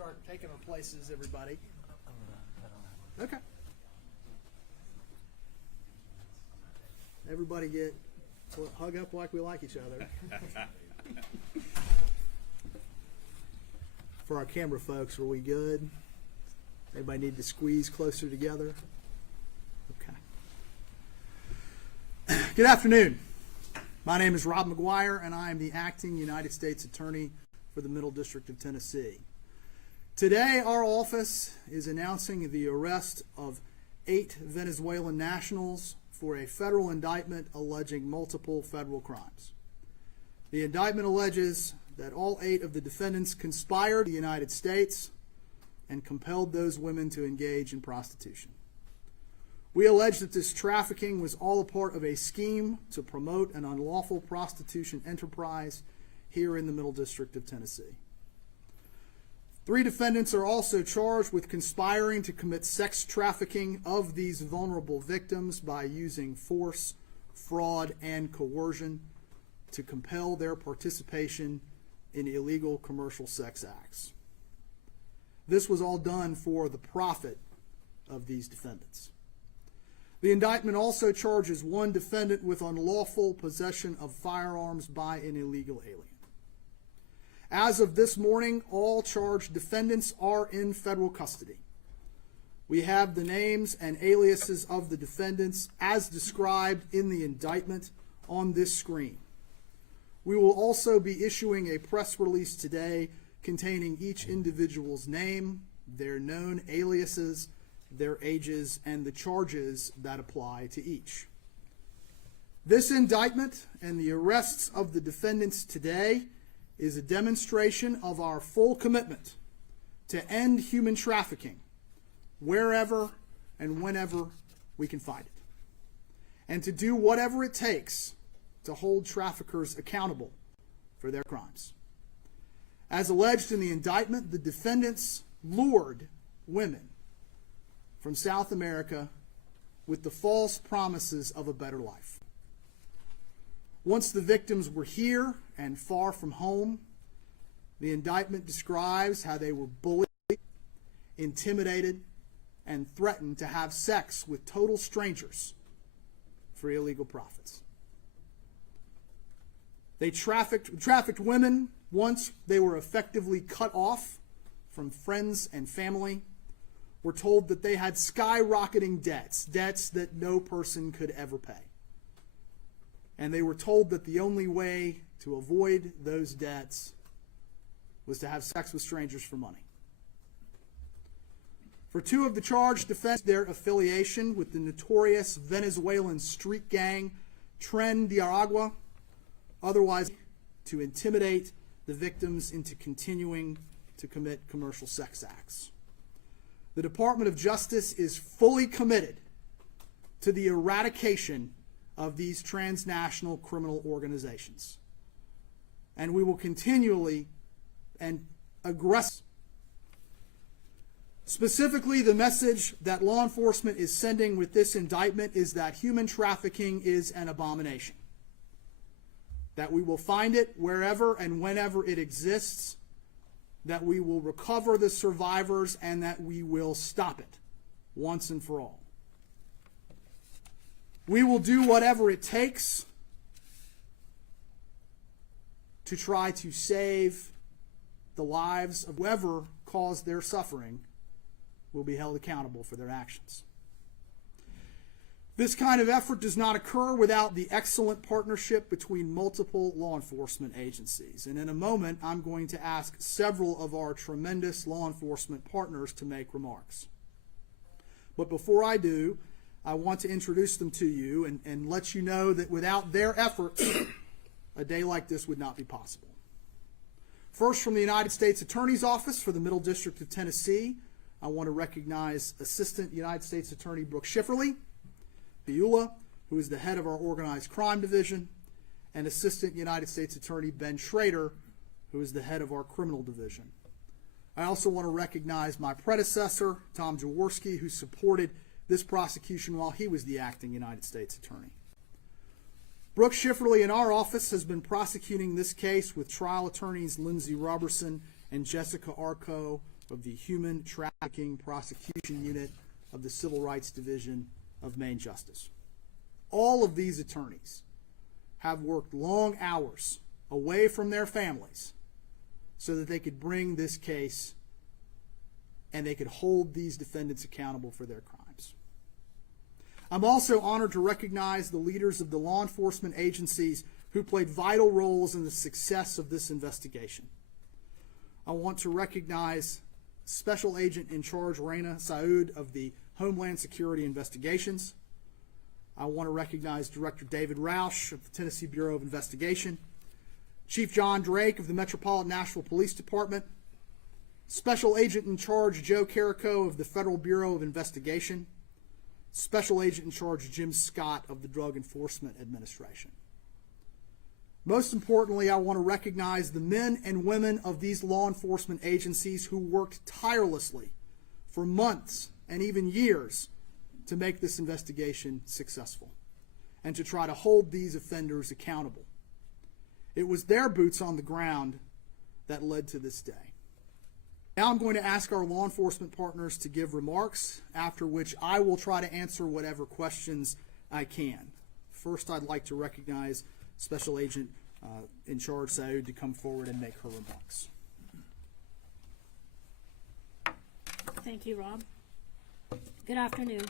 start taking our places, everybody. Okay. Everybody hug up like we like each other. For our camera folks, are we good? Everybody need to squeeze closer together? Okay. Good afternoon. My name is Rob McGuire, and I am the acting United States Attorney for the Middle District of Tennessee. Today, our office is announcing the arrest of 8 Venezuelan nationals for a federal indictment alleging multiple federal crimes. The indictment alleges that all 8 of the defendants conspired in the United States and compelled those women to engage in prostitution. We allege that this trafficking was all a part of a scheme to promote an unlawful prostitution enterprise here in the Middle District of Tennessee. 3 defendants are also charged with conspiring to commit sex trafficking of these vulnerable victims by using force, fraud, and coercion to compel their participation in illegal commercial sex acts. This was all done for the profit of these defendants. The indictment also charges 1 defendant with unlawful possession of firearms by an illegal alien. As of this morning, all charged defendants are in federal custody. We have the names and aliases of the defendants as described in the indictment on this screen. We will also be issuing a press release today containing each individual's name, their known aliases, their ages, and the charges that apply to each. This indictment and the arrests of the defendants today is a demonstration of our full commitment to end human trafficking wherever and whenever we can find it, and to do whatever it takes to hold traffickers accountable for their crimes. As alleged in the indictment, the defendants lured women from South America with the false promises of a better life. Once the victims were here and far from home, the indictment describes how they were bullied, intimidated, and threatened to have sex with total strangers for illegal profits. They trafficked women once they were effectively cut off from friends and family. Were told that they had skyrocketing debts that no person could ever pay. And they were told that the only way to avoid those debts was to have sex with strangers for money. For 2 of the charged defendants, their affiliation with the notorious Venezuelan street gang Tren de Aragua, otherwise to intimidate the victims into continuing to commit commercial sex acts. The Department of Justice is fully committed to the eradication of these transnational criminal organizations. And we will continually and aggressively. Specifically, the message that law enforcement is sending with this indictment is that human trafficking is an abomination. That we will find it wherever and whenever it exists, that we will recover the survivors, and that we will stop it once and for all. We will do whatever it takes to try to save the lives of whoever caused their suffering will be held accountable for their actions. This kind of effort does not occur without the excellent partnership between multiple law enforcement agencies. And in a moment, I'm going to ask several of our tremendous law enforcement partners to make remarks. But before I do, I want to introduce them to you and let you know that without their efforts, a day like this would not be possible. First, from the United States Attorney's Office for the Middle District of Tennessee, I want to recognize Assistant United States Attorney Brooke Schifferle, who is the head of our Organized Crime Division, and Assistant United States Attorney Ben Schrader, who is the head of our Criminal Division. I also want to recognize my predecessor, Tom Jaworski, who supported this prosecution while he was the acting United States Attorney. Brooke Schifferle in our office has been prosecuting this case with trial attorneys Lindsay Robertson and Jessica Arco of the Human Trafficking Prosecution Unit of the Civil Rights Division of Maine Justice. All of these attorneys have worked long hours away from their families so that they could bring this case and they could hold these defendants accountable for their crimes. I'm also honored to recognize the leaders of the law enforcement agencies who played vital roles in the success of this investigation. I want to recognize Special Agent in Charge Raina Saud of the Homeland Security Investigations. I want to recognize Director David Roush of the Tennessee Bureau of Investigation, Chief John Drake of the Metropolitan Nashville Police Department, Special Agent in Charge Joe Carrico of the Federal Bureau of Investigation, Special Agent in Charge Jim Scott of the Drug Enforcement Administration. Most importantly, I want to recognize the men and women of these law enforcement agencies who worked tirelessly for months and even years to make this investigation successful and to try to hold these offenders accountable. It was their boots on the ground that led to this day. Now I'm going to ask our law enforcement partners to give remarks, after which I will try to answer whatever questions I can. First, I'd like to recognize Special Agent in Charge Saud to come forward and make her remarks. Thank you, Rob. Good afternoon.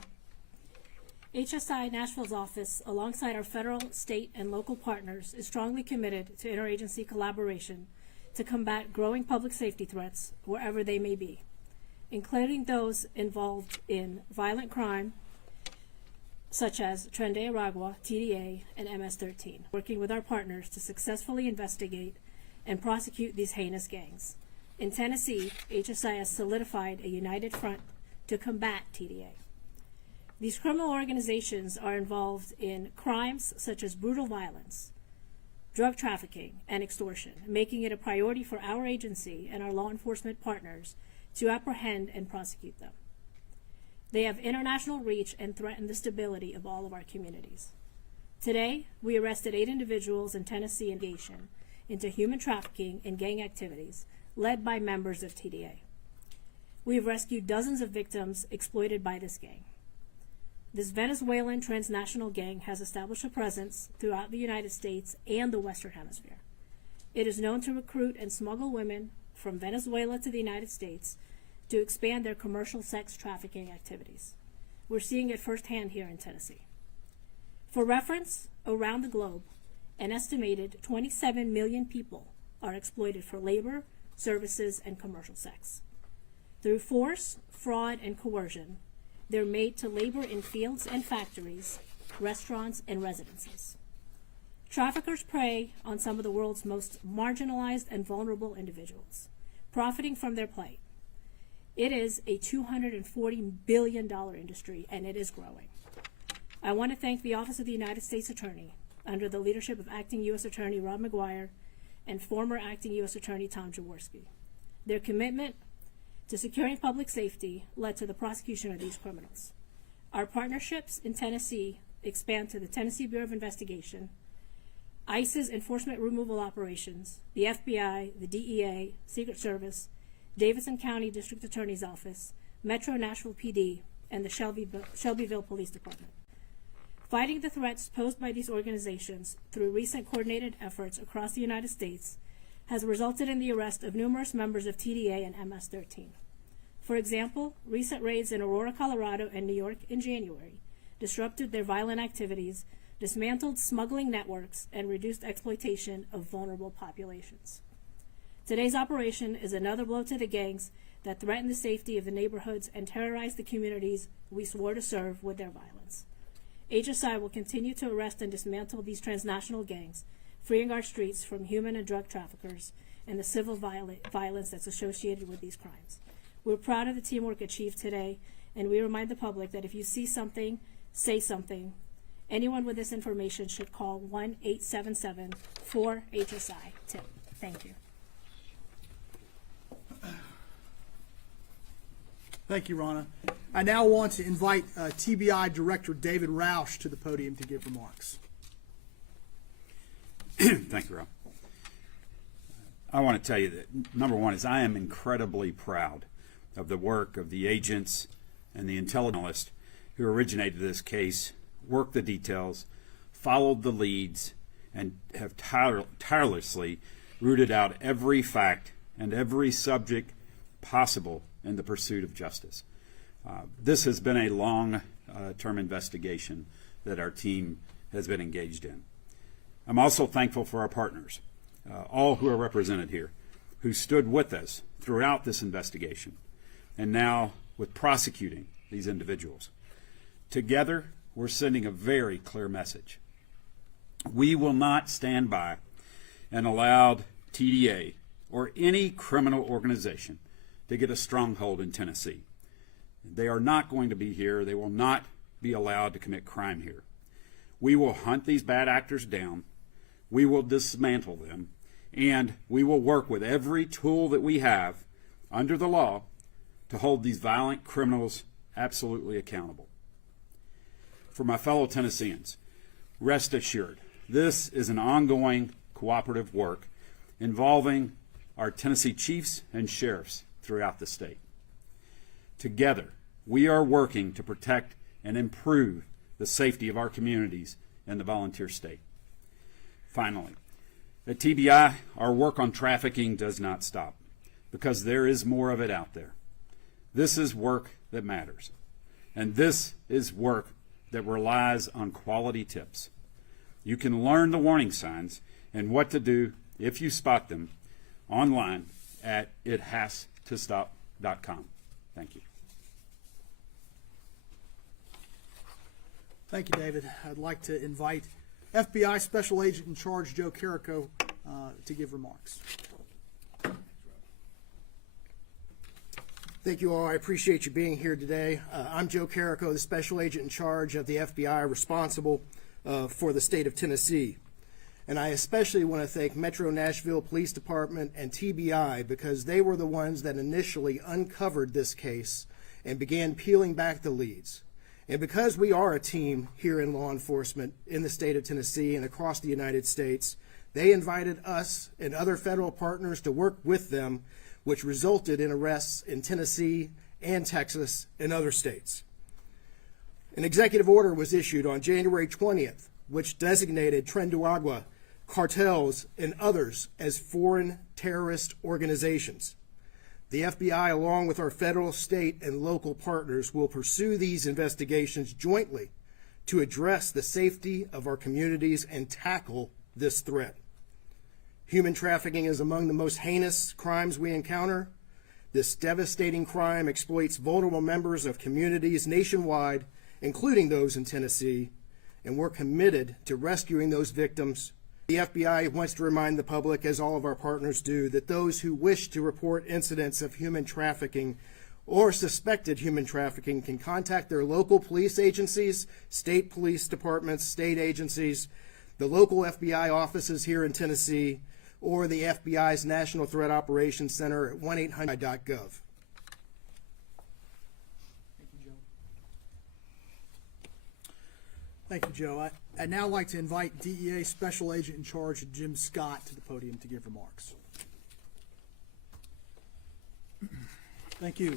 HSI Nashville's office, alongside our federal, state, and local partners, is strongly committed to interagency collaboration to combat growing public safety threats wherever they may be, including those involved in violent crime, such as Tren de Aragua, TDA, and MS-13, working with our partners to successfully investigate and prosecute these heinous gangs. In Tennessee, HSI has solidified a united front to combat TDA. These criminal organizations are involved in crimes such as brutal violence, drug trafficking, and extortion, making it a priority for our agency and our law enforcement partners to apprehend and prosecute them. They have international reach and threaten the stability of all of our communities. Today, we arrested 8 individuals in Tennessee engaged into human trafficking and gang activities led by members of TDA. We have rescued dozens of victims exploited by this gang. This Venezuelan transnational gang has established a presence throughout the United States and the Western Hemisphere. It is known to recruit and smuggle women from Venezuela to the United States to expand their commercial sex trafficking activities. We're seeing it firsthand here in Tennessee. For reference, around the globe, an estimated 27 million people are exploited for labor, services, and commercial sex. Through force, fraud, and coercion, they're made to labor in fields and factories, restaurants, and residences. Traffickers prey on some of the world's most marginalized and vulnerable individuals, profiting from their plight. It is a $240 billion industry, and it is growing. I want to thank the Office of the United States Attorney, under the leadership of Acting U.S. Attorney Rob McGuire and former Acting U.S. Attorney Tom Jaworski. Their commitment to securing public safety led to the prosecution of these criminals. Our partnerships in Tennessee expand to the Tennessee Bureau of Investigation, ICE's enforcement removal operations, the FBI, the DEA, Secret Service, Davidson County District Attorney's Office, Metro Nashville PD, and the Shelbyville Police Department. Fighting the threats posed by these organizations through recent coordinated efforts across the United States has resulted in the arrest of numerous members of TDA and MS-13. For example, recent raids in Aurora, Colorado, and New York in January disrupted their violent activities, dismantled smuggling networks, and reduced exploitation of vulnerable populations. Today's operation is another blow to the gangs that threaten the safety of the neighborhoods and terrorize the communities we swore to serve with their violence. HSI will continue to arrest and dismantle these transnational gangs, freeing our streets from human and drug traffickers and the civil violence that's associated with these crimes. We're proud of the teamwork achieved today, and we remind the public that if you see something, say something. Anyone with this information should call 1-877-4HSI-TIP. Thank you. Thank you, Ronna. I now want to invite TBI Director David Roush to the podium to give remarks. Thank you, Rob. I want to tell you that, number one, is I am incredibly proud of the work of the agents and the intelligence who originated this case, worked the details, followed the leads, and have tirelessly rooted out every fact and every subject possible in the pursuit of justice. This has been a long-term investigation that our team has been engaged in. I'm also thankful for our partners, all who are represented here, who stood with us throughout this investigation, and now with prosecuting these individuals. Together, we're sending a very clear message. We will not stand by and allow TDA or any criminal organization to get a stronghold in Tennessee. They are not going to be here. They will not be allowed to commit crime here. We will hunt these bad actors down. We will dismantle them. And we will work with every tool that we have under the law to hold these violent criminals absolutely accountable. For my fellow Tennesseans, rest assured, this is an ongoing cooperative work involving our Tennessee chiefs and sheriffs throughout the state. Together, we are working to protect and improve the safety of our communities in the volunteer state. Finally, at TBI, our work on trafficking does not stop because there is more of it out there. This is work that matters, and this is work that relies on quality tips. You can learn the warning signs and what to do if you spot them online at ithastostop.com. Thank you. Thank you, David. I'd like to invite FBI Special Agent in Charge Joe Carrico to give remarks. Thank you all. I appreciate you being here today. I'm Joe Carrico, the Special Agent in Charge of the FBI responsible for the state of Tennessee. And I especially want to thank Metro Nashville Police Department and TBI because they were the ones that initially uncovered this case and began peeling back the leads. And because we are a team here in law enforcement in the state of Tennessee and across the United States, they invited us and other federal partners to work with them, which resulted in arrests in Tennessee and Texas and other states. An executive order was issued on January 20th, which designated Tren, Aragua, cartels, and others as foreign terrorist organizations. The FBI, along with our federal, state, and local partners, will pursue these investigations jointly to address the safety of our communities and tackle this threat. Human trafficking is among the most heinous crimes we encounter. This devastating crime exploits vulnerable members of communities nationwide, including those in Tennessee, and we're committed to rescuing those victims. The FBI wants to remind the public, as all of our partners do, that those who wish to report incidents of human trafficking or suspected human trafficking can contact their local police agencies, state police departments, state agencies, the local FBI offices here in Tennessee, or the FBI's National Threat Operations Center at 1-800-gov. Thank you, Joe. I'd now like to invite DEA Special Agent in Charge Jim Scott to the podium to give remarks. Thank you.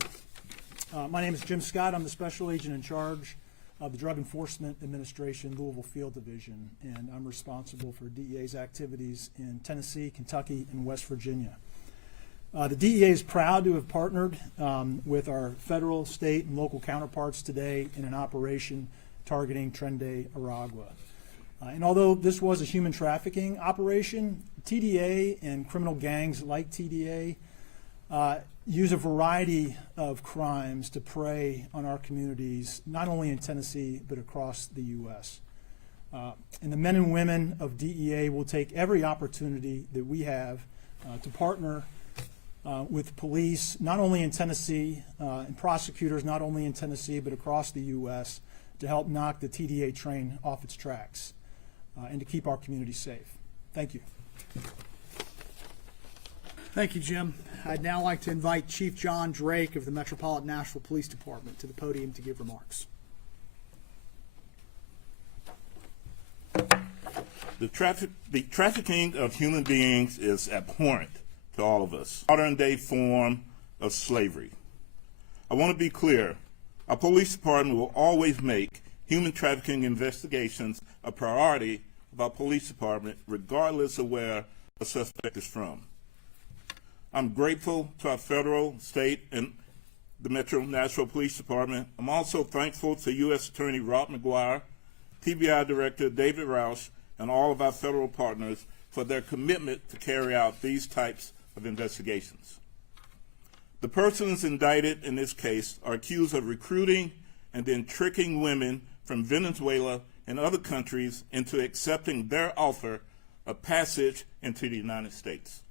My name is Jim Scott. I'm the Special Agent in Charge of the Drug Enforcement Administration Louisville Field Division, and I'm responsible for DEA's activities in Tennessee, Kentucky, and West Virginia. The DEA is proud to have partnered with our federal, state, and local counterparts today in an operation targeting Tren, Aragua. And although this was a human trafficking operation, TDA and criminal gangs like TDA use a variety of crimes to prey on our communities, not only in Tennessee, but across the U.S. And the men and women of DEA will take every opportunity that we have to partner with police, not only in Tennessee, and prosecutors, not only in Tennessee, but across the U.S., to help knock the TDA train off its tracks and to keep our community safe. Thank you. Thank you, Jim. I'd now like to invite Chief John Drake of the Metropolitan Nashville Police Department to the podium to give remarks. The trafficking of human beings is abhorrent to all of us. Modern day form of slavery. I want to be clear. Our police department will always make human trafficking investigations a priority of our police department, regardless of where a suspect is from. I'm grateful to our federal, state, and the Metro Nashville Police Department. I'm also thankful to U.S. Attorney Rob McGuire, TBI Director David Roush, and all of our federal partners for their commitment to carry out these types of investigations. The persons indicted in this case are accused of recruiting and then tricking women from Venezuela and other countries into accepting their offer of passage into the United States.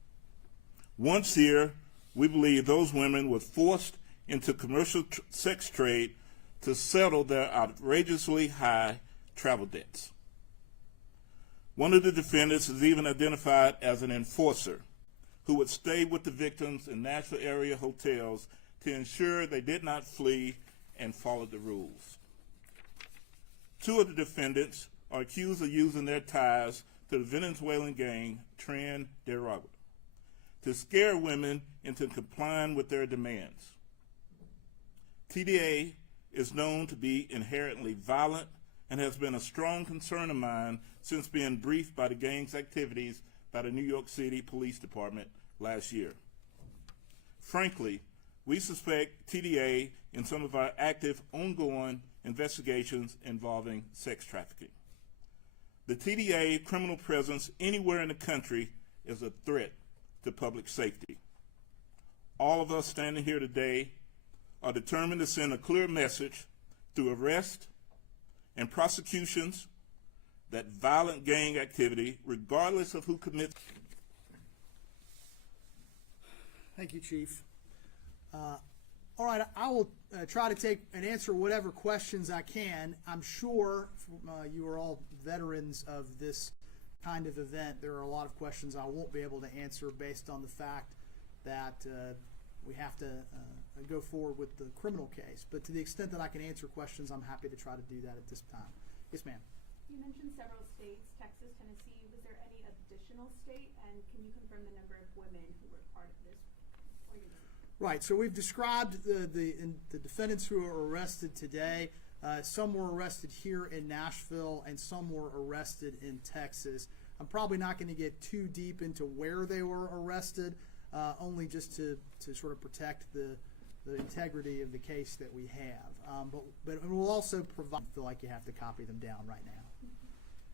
Once here, we believe those women were forced into commercial sex trade to settle their outrageously high travel debts. One of the defendants is even identified as an enforcer who would stay with the victims in Nashville area hotels to ensure they did not flee and follow the rules. Two of the defendants are accused of using their ties to the Venezuelan gang Tren de Aragua to scare women into complying with their demands. TDA is known to be inherently violent and has been a strong concern of mine since being briefed by the gang's activities by the New York City Police Department last year. Frankly, we suspect TDA in some of our active, ongoing investigations involving sex trafficking. The TDA criminal presence anywhere in the country is a threat to public safety. All of us standing here today are determined to send a clear message through arrest and prosecutions that violent gang activity, regardless of who commits. Thank you, Chief. All right, I will try to take and answer whatever questions I can. I'm sure you are all veterans of this kind of event. There are a lot of questions I won't be able to answer based on the fact that we have to go forward with the criminal case. But to the extent that I can answer questions, I'm happy to try to do that at this time. Yes, ma'am. You mentioned several states, Texas, Tennessee. Was there any additional state? And can you confirm the number of women who were part of this organization? Right, so we've described the defendants who are arrested today. Some were arrested here in Nashville and some were arrested in Texas. I'm probably not going to get too deep into where they were arrested, only just to sort of protect the integrity of the case that we have. But we'll also provide, I feel like you have to copy them down right now.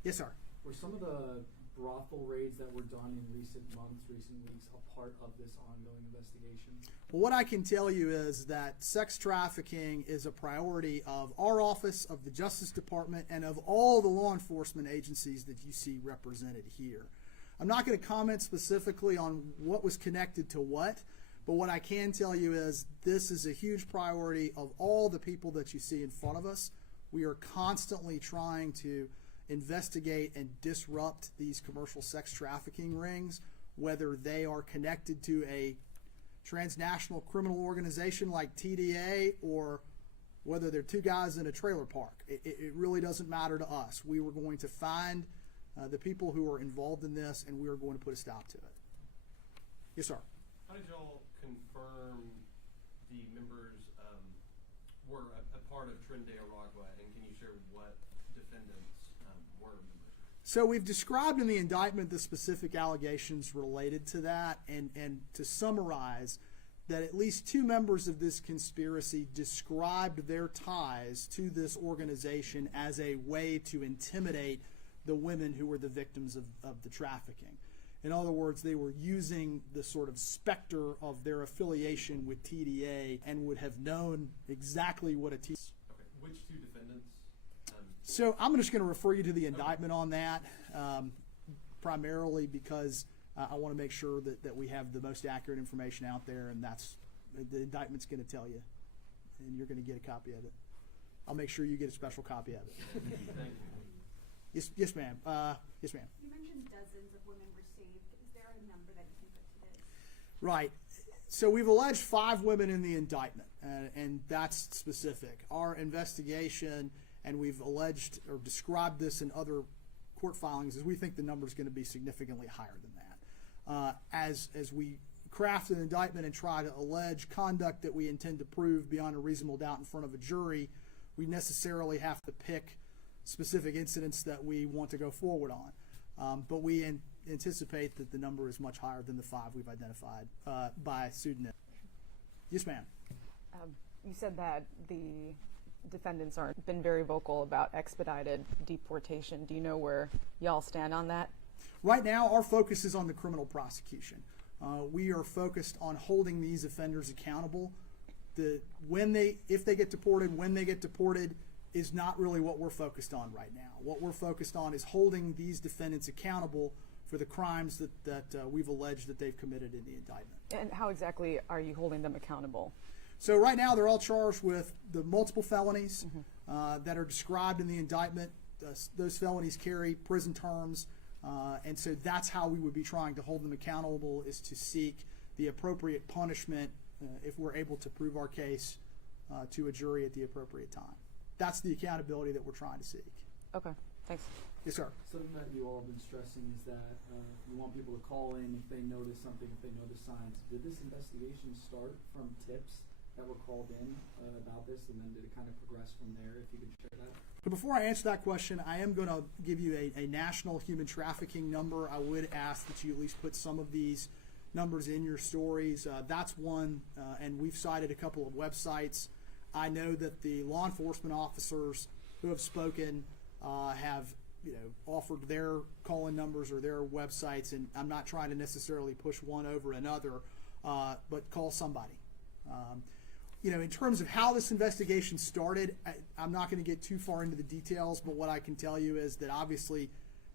Yes, sir. Were some of the brothel raids that were done in recent months, recent weeks, a part of this ongoing investigation? Well, what I can tell you is that sex trafficking is a priority of our office, of the Justice Department, and of all the law enforcement agencies that you see represented here. I'm not going to comment specifically on what was connected to what, but what I can tell you is this is a huge priority of all the people that you see in front of us. We are constantly trying to investigate and disrupt these commercial sex trafficking rings, whether they are connected to a transnational criminal organization like TDA or whether they're two guys in a trailer park. It really doesn't matter to us. We were going to find the people who are involved in this, and we are going to put a stop to it. Yes, sir. How did y'all confirm the members were a part of Tren de Aragua, and can you share what defendants were members? So we've described in the indictment the specific allegations related to that, and to summarize, that at least two members of this conspiracy described their ties to this organization as a way to intimidate the women who were the victims of the trafficking. In other words, they were using the sort of specter of their affiliation with TDA and would have known exactly what a TDA. Okay, which two defendants? So I'm just going to refer you to the indictment on that, primarily because I want to make sure that we have the most accurate information out there, and that's the indictment's going to tell you, and you're going to get a copy of it. I'll make sure you get a special copy of it. Thank you. Yes, ma'am. Yes, ma'am. You mentioned dozens of women were saved. Is there a number that you can put to this? Right. So we've alleged 5 women in the indictment, and that's specific. Our investigation, and we've alleged or described this in other court filings, is we think the number is going to be significantly higher than that. As we craft an indictment and try to allege conduct that we intend to prove beyond a reasonable doubt in front of a jury, we necessarily have to pick specific incidents that we want to go forward on. But we anticipate that the number is much higher than the 5 we've identified by pseudonym. Yes, ma'am. You said that the defendants aren't been very vocal about expedited deportation. Do you know where y'all stand on that? Right now, our focus is on the criminal prosecution. We are focused on holding these offenders accountable. If they get deported, when they get deported, is not really what we're focused on right now. What we're focused on is holding these defendants accountable for the crimes that we've alleged that they've committed in the indictment. And how exactly are you holding them accountable? So right now, they're all charged with the multiple felonies that are described in the indictment. Those felonies carry prison terms, and so that's how we would be trying to hold them accountable, is to seek the appropriate punishment if we're able to prove our case to a jury at the appropriate time. That's the accountability that we're trying to seek. Okay, thanks. Yes, sir. Something that you all have been stressing is that you want people to call in if they notice something, if they notice signs. Did this investigation start from tips that were called in about this, and then did it kind of progress from there, if you could share that? So before I answer that question, I am going to give you a national human trafficking number. I would ask that you at least put some of these numbers in your stories. That's one, and we've cited a couple of websites. I know that the law enforcement officers who have spoken have offered their call-in numbers or their websites, and I'm not trying to necessarily push one over another, but call somebody. In terms of how this investigation started, I'm not going to get too far into the details, but what I can tell you is that obviously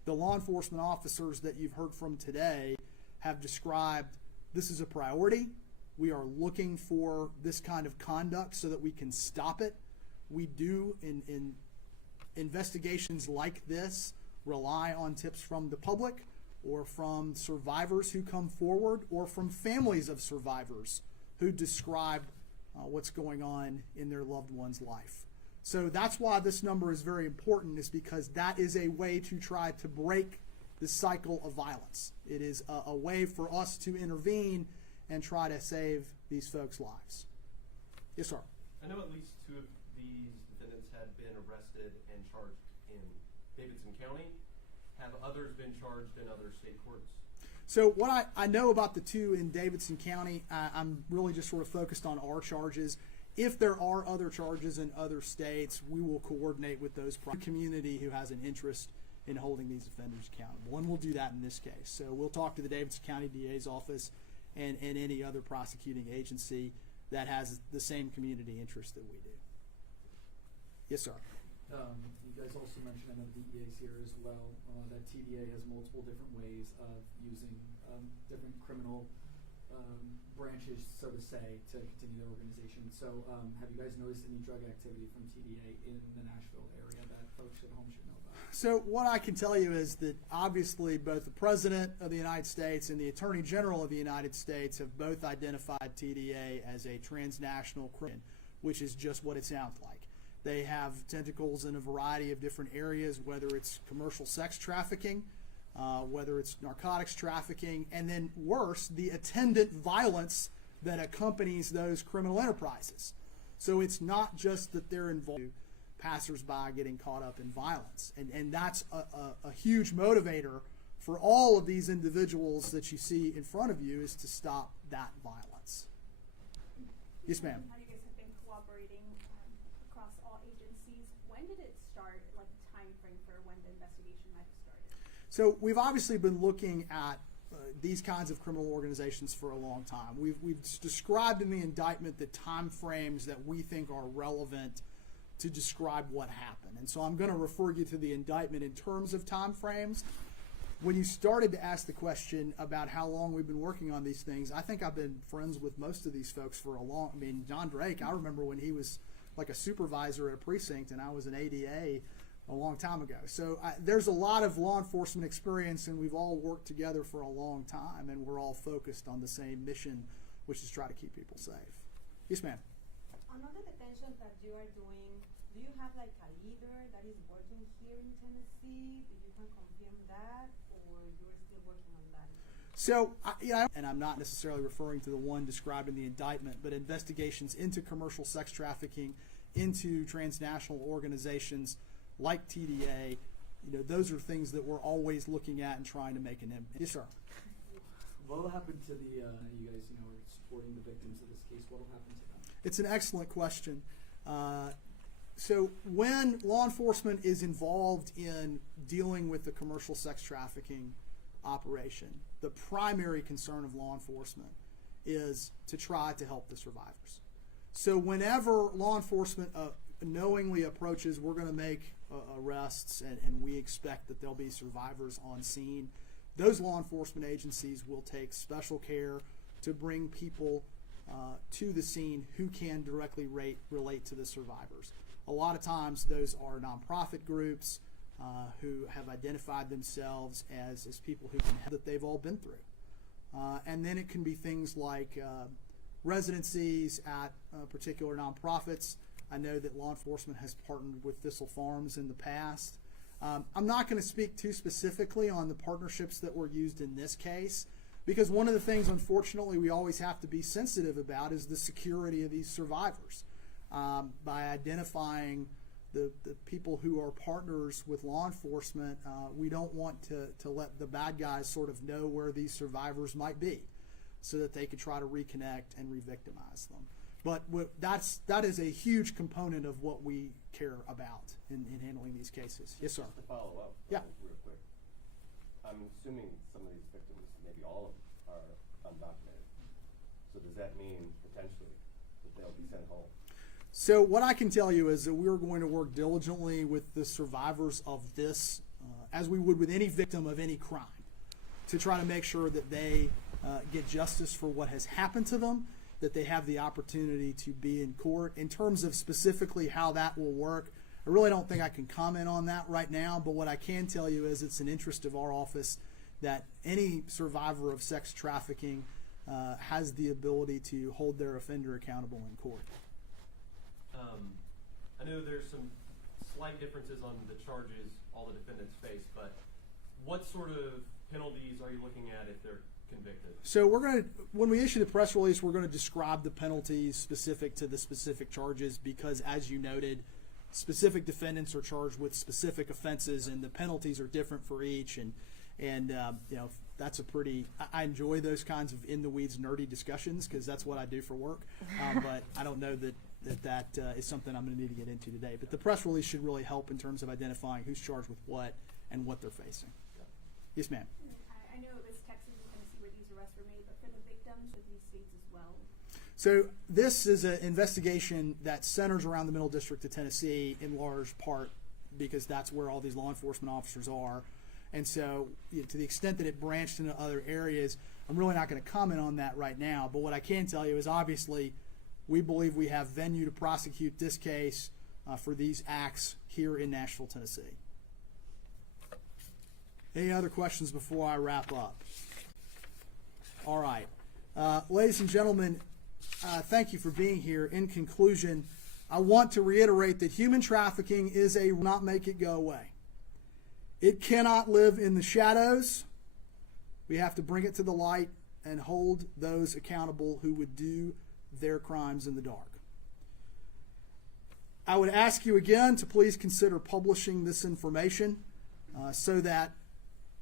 the law enforcement officers that you've heard from today have described this is a priority. We are looking for this kind of conduct so that we can stop it. We do, in investigations like this, rely on tips from the public or from survivors who come forward or from families of survivors who describe what's going on in their loved one's life. So that's why this number is very important, is because that is a way to try to break the cycle of violence. It is a way for us to intervene and try to save these folks' lives. Yes, sir. I know at least 2 of these defendants had been arrested and charged in Davidson County. Have others been charged in other state courts? So what I know about the 2 in Davidson County, I'm really just sort of focused on our charges. If there are other charges in other states, we will coordinate with those community who has an interest in holding these offenders accountable, and we'll do that in this case. So we'll talk to the Davidson County DA's office and any other prosecuting agency that has the same community interest that we do. Yes, sir. You guys also mentioned, I know DEA's here as well, that TDA has multiple different ways of using different criminal branches, so to say, to continue their organization. So have you guys noticed any drug activity from TDA in the Nashville area that folks at home should know about? So what I can tell you is that obviously both the President of the United States and the Attorney General of the United States have both identified TDA as a transnational crime, which is just what it sounds like. They have tentacles in a variety of different areas, whether it's commercial sex trafficking, whether it's narcotics trafficking, and then worse, the attendant violence that accompanies those criminal enterprises. So it's not just that they're involved in passers-by getting caught up in violence. And that's a huge motivator for all of these individuals that you see in front of you, is to stop that violence. Yes, ma'am. How you guys have been cooperating across all agencies. When did it start, like a time frame for when the investigation might have started? So we've obviously been looking at these kinds of criminal organizations for a long time. We've described in the indictment the time frames that we think are relevant to describe what happened. And so I'm going to refer you to the indictment in terms of time frames. When you started to ask the question about how long we've been working on these things, I think I've been friends with most of these folks for a long, John Drake, I remember when he was like a supervisor at a precinct and I was an ADA a long time ago. So there's a lot of law enforcement experience, and we've all worked together for a long time, and we're all focused on the same mission, which is try to keep people safe. Yes, ma'am. Another detention that you are doing, do you have like a leader that is working here in Tennessee? If you can confirm that, or you're still working on that? So, and I'm not necessarily referring to the one described in the indictment, but investigations into commercial sex trafficking, into transnational organizations like TDA, those are things that we're always looking at and trying to make an impact. Yes, sir. What will happen to the, you guys, are supporting the victims of this case, what will happen to them? It's an excellent question. So when law enforcement is involved in dealing with the commercial sex trafficking operation, the primary concern of law enforcement is to try to help the survivors. So whenever law enforcement knowingly approaches, we're going to make arrests, and we expect that there'll be survivors on scene, those law enforcement agencies will take special care to bring people to the scene who can directly relate to the survivors. A lot of times those are nonprofit groups who have identified themselves as people who can help that they've all been through. And then it can be things like residencies at particular nonprofits. I know that law enforcement has partnered with Thistle Farms in the past. I'm not going to speak too specifically on the partnerships that were used in this case, because one of the things, unfortunately, we always have to be sensitive about is the security of these survivors. By identifying the people who are partners with law enforcement, we don't want to let the bad guys sort of know where these survivors might be, so that they could try to reconnect and re-victimize them. But that is a huge component of what we care about in handling these cases. Yes, sir. Just to follow up, Yeah. Real quick. I'm assuming some of these victims, maybe all of them, are undocumented. So does that mean potentially that they'll be sent home? So what I can tell you is that we're going to work diligently with the survivors of this, as we would with any victim of any crime, to try to make sure that they get justice for what has happened to them, that they have the opportunity to be in court. In terms of specifically how that will work, I really don't think I can comment on that right now, but what I can tell you is it's an interest of our office that any survivor of sex trafficking has the ability to hold their offender accountable in court. I know there's some slight differences on the charges all the defendants face, but what sort of penalties are you looking at if they're convicted? So when we issue the press release, we're going to describe the penalties specific to the specific charges, because as you noted, specific defendants are charged with specific offenses and the penalties are different for each. And that's I enjoy those kinds of in the weeds nerdy discussions, because that's what I do for work. But I don't know that is something I'm going to need to get into today. But the press release should really help in terms of identifying who's charged with what and what they're facing. Yeah. Yes, ma'am. I know it was Texas and Tennessee where these arrests were made, but for the victims, should these states as well? So this is an investigation that centers around the Middle District of Tennessee in large part because that's where all these law enforcement officers are. And so to the extent that it branched into other areas, I'm really not going to comment on that right now. But what I can tell you is obviously we believe we have venue to prosecute this case for these acts here in Nashville, Tennessee. Any other questions before I wrap up? All right. Ladies and gentlemen, thank you for being here. In conclusion, I want to reiterate that human trafficking is not make it go away. It cannot live in the shadows. We have to bring it to the light and hold those accountable who would do their crimes in the dark. I would ask you again to please consider publishing this information so that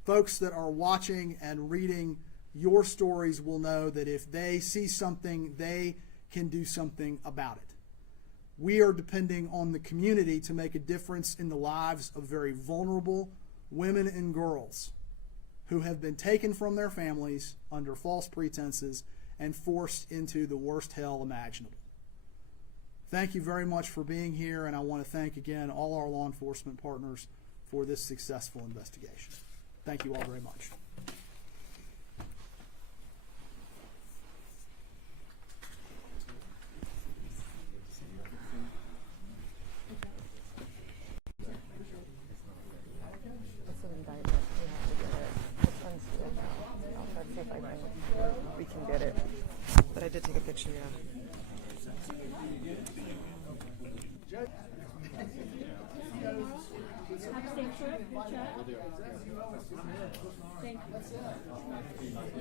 folks that are watching and reading your stories will know that if they see something, they can do something about it. We are depending on the community to make a difference in the lives of very vulnerable women and girls who have been taken from their families under false pretenses and forced into the worst hell imaginable. Thank you very much for being here, and I want to thank again all our law enforcement partners for this successful investigation. Thank you all very much. It's an indictment. We have to get it. This one's still now. I'll try to see if we can get it. But I did take a picture, yeah. Have a safe trip. Thank you.